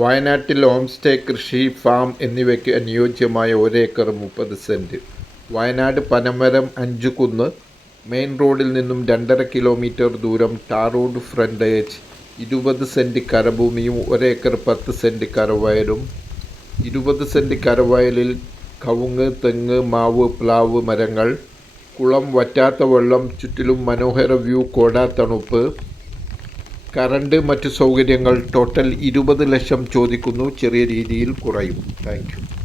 വയനാട്ടിൽ home stay കൃഷി farm എന്നിവയ്ക്ക് അനുയോജ്യമായ ഒരേക്കർ മുപ്പത് സെൻറ്റ് വയനാട് പനമരം അഞ്ചുകുന്ന് മെയിൻ റോഡിൽ നിന്നും രണ്ടര കിലോമീറ്റർ ദൂരം ടാർ റോഡ് ഫ്രണ്ടേജ് ഇരുപത് സെൻറ്റ് കരഭൂമിയും ഒരേക്കർ പത്ത് സെൻറ്റ് കരവയലും ഇരുപത് സെൻറ്റ് കരവയലിൽ കവുങ്ങ് തെങ്ങ് മാവ് പ്ലാവ് മരങ്ങൾ കുളം വറ്റാത്ത വെള്ളം ചുറ്റിലും മനോഹര വ്യൂ കോടാ തണുപ്പ് കറണ്ട് മറ്റ് സൗകര്യങ്ങൾ ടോട്ടൽ ഇരുപത് ലക്ഷം ചോദിക്കുന്നു ചെറിയ രീതിയിൽ കുറയും താങ്ക് യു